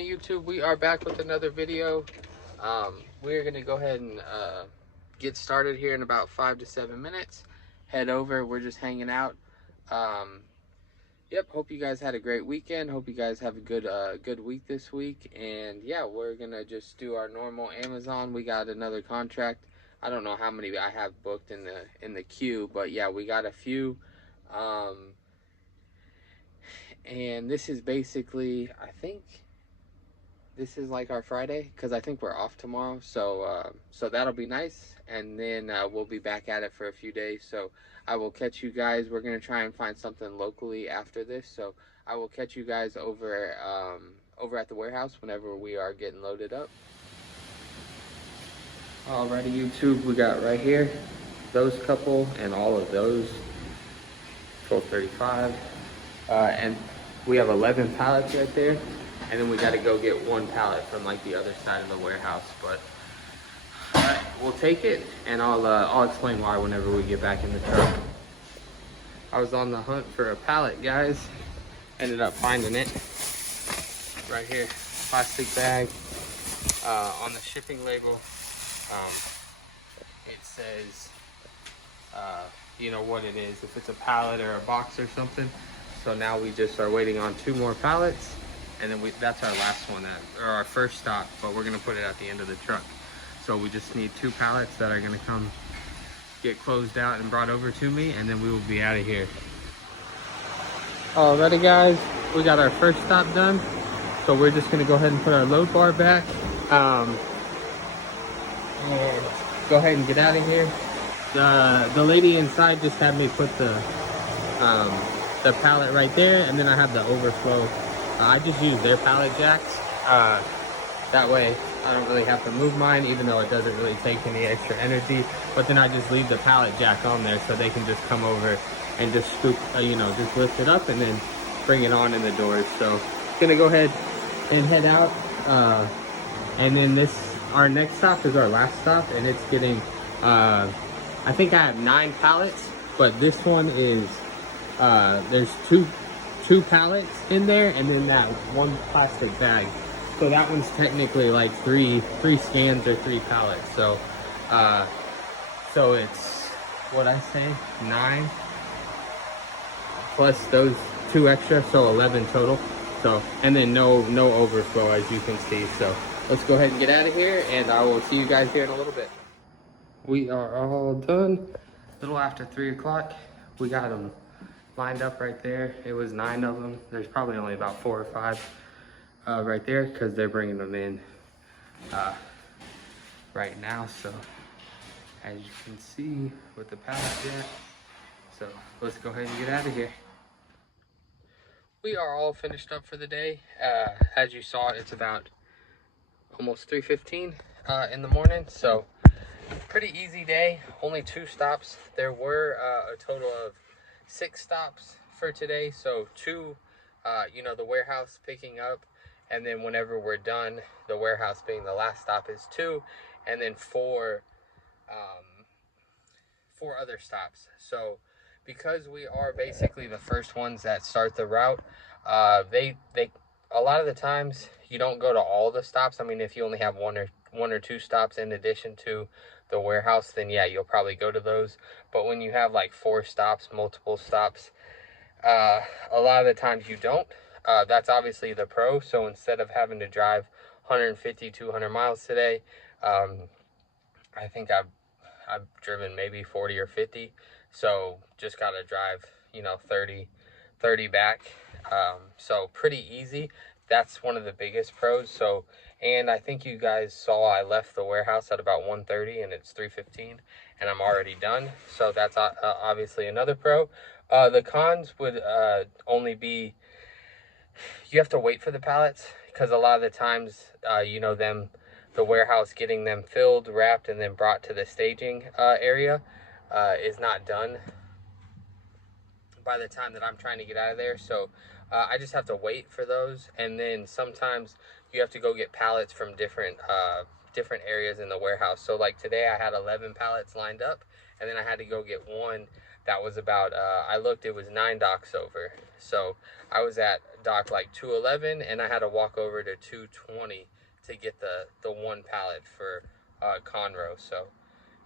morning, YouTube. We are back with another video. We're gonna go ahead and get started here in about 5 to 7 minutes. Head over. We're just hanging out. Um, yep. Hope you guys had a great weekend. Hope you guys have a good week this week. And yeah, we're gonna just do our normal Amazon. We got another contract. I don't know how many I have booked in the queue, but yeah, we got a few. Um, and this is basically, I think this is like our Friday, because I think we're off tomorrow. So that'll be nice, and then we'll be back at it for a few days. So I will catch you guys. We're gonna try and find something locally after this. So I will catch you guys over at the warehouse whenever we are getting loaded up. Alrighty, YouTube, we got right here those couple and all of those 1235, and we have 11 pallets right there. And then we got to go get one pallet from like the other side of the warehouse. But we'll take it, and I'll explain why whenever we get back in the truck. I was on the hunt for a pallet, guys. Ended up finding it right here, plastic bag. On the shipping label, it says you know what it is, if it's a pallet or a box or something. So now we just are waiting on 2 more pallets. And then that's our last one, or our first stop, but we're gonna put it at the end of the truck. So we just need 2 pallets that are gonna come get closed out and brought over to me, and then we will be out of here. Alrighty, guys, we got our first stop done. So we're just gonna go ahead and put our load bar back, and go ahead and get out of here. The lady inside just had me put the pallet right there, and then I have the overflow. I just use their pallet jacks. That way I don't really have to move mine, even though it doesn't really take any extra energy. But then I just leave the pallet jack on there so they can just come over and just scoop, just lift it up and then bring it on in the doors. So gonna go ahead and head out. And then our next stop is our last stop, and it's getting, I think I have 9 pallets, but this one is, there's two pallets in there, and then that 1 plastic bag. So that one's technically like three scans or 3 pallets. So so it's, what I say, 9 plus those 2 extra, so 11 total. So, and then no overflow, as you can see. So let's go ahead and get out of here, and I will see you guys here in a little bit. We are all done. A little after 3 o'clock. We got them lined up right there. It was 9 of them. There's probably only about 4 or 5 right there, because they're bringing them in right now. So as you can see with the pallet jack. So let's go ahead and get out of here. We are all finished up for the day. As you saw, it's about almost 3:15 in the morning. So pretty easy day. Only 2 stops. There were a total of 6 stops for today. So 2, the warehouse picking up, and then whenever we're done, the warehouse being the last stop is 2, and then 4 other stops. So because we are basically the first ones that start the route, they a lot of the times you don't go to all the stops. I mean, if you only have one or 2 stops in addition to the warehouse, then yeah, you'll probably go to those. But when you have like 4 stops, multiple stops, a lot of the times you don't. That's obviously the pro. So instead of having to drive 150, 200 miles today, I think I've driven maybe 40 or 50. So just got to drive, 30 back. So pretty easy. That's one of the biggest pros. So, and I think you guys saw I left the warehouse at about 1:30, and it's 3:15, and I'm already done. So that's obviously another pro. The cons would only be, you have to wait for the pallets, because a lot of the times, the warehouse getting them filled, wrapped, and then brought to the staging area is not done by the time that I'm trying to get out of there. So I just have to wait for those, and then sometimes you have to go get pallets from different areas in the warehouse. So like today I had 11 pallets lined up, and then I had to go get one that was about, I looked, it was 9 docks over. So I was at dock like 211, and I had to walk over to 220 to get the one pallet for Conroe. So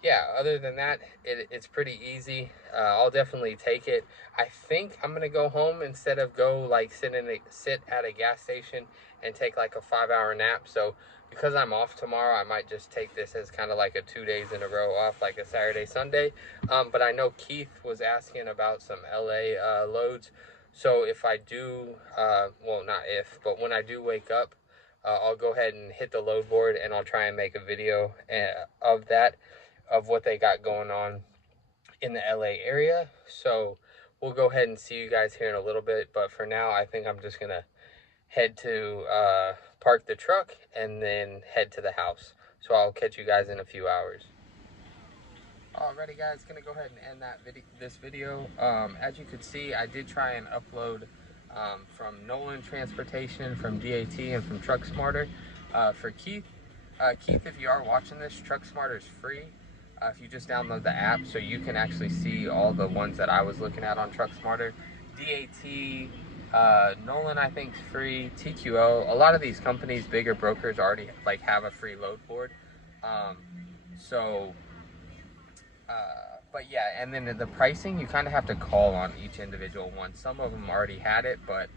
yeah, other than that, it's pretty easy. I'll definitely take it. I think I'm gonna go home instead of go like sit at a gas station and take like a 5 hour nap. So because I'm off tomorrow, I might just take this as kind of like a 2 days in a row off, like a Saturday, Sunday. But I know Keith was asking about some LA loads. So if I do, well, not if, but when I do wake up, I'll go ahead and hit the load board, and I'll try and make a video of that, of what they got going on in the LA area. So we'll go ahead and see you guys here in a little bit. But for now, I think I'm just gonna head to park the truck and then head to the house. So I'll catch you guys in a few hours. Alrighty guys, gonna go ahead and end this video. As you could see, I did try and upload from Nolan Transportation, from DAT, and from Truck Smarter. For Keith, Keith, if you are watching this, Truck Smarter is free. If you just download the app, so you can actually see all the ones that I was looking at on Truck Smarter. DAT, Nolan, I think, is free. TQL, a lot of these companies, bigger brokers, already like have a free load board. So but yeah, and then the pricing, you kind of have to call on each individual one. Some of them already had it, but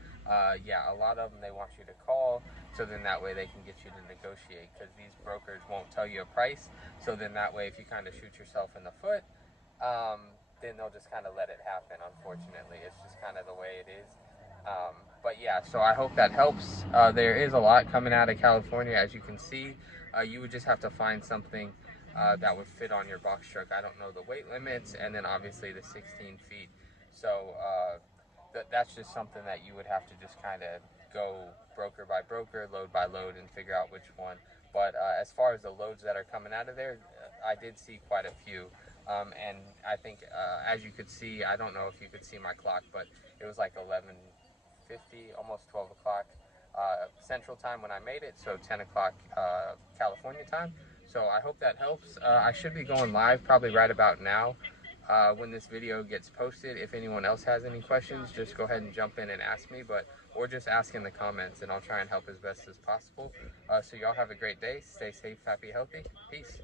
yeah, a lot of them, they want you to call, so then that way they can get you to negotiate, because these brokers won't tell you a price. So then that way, if you kind of shoot yourself in the foot, then they'll just kind of let it happen. Unfortunately, it's just kind of the way it is. But yeah, so I hope that helps. There is a lot coming out of California, as you can see. You would just have to find something that would fit on your box truck. I don't know the weight limits, and then obviously the 16 feet. So that's just something that you would have to just kind of go broker by broker, load by load, and figure out which one. But as far as the loads that are coming out of there, I did see quite a few. And I think, as you could see, I don't know if you could see my clock, but it was like 11:50, almost 12 o'clock Central Time when I made it, so 10 o'clock California time. So I hope that helps. I should be going live probably right about now when this video gets posted. If anyone else has any questions, just go ahead and jump in and ask me, or just ask in the comments, and I'll try and help as best as possible. So y'all have a great day. Stay safe, happy, healthy. Peace.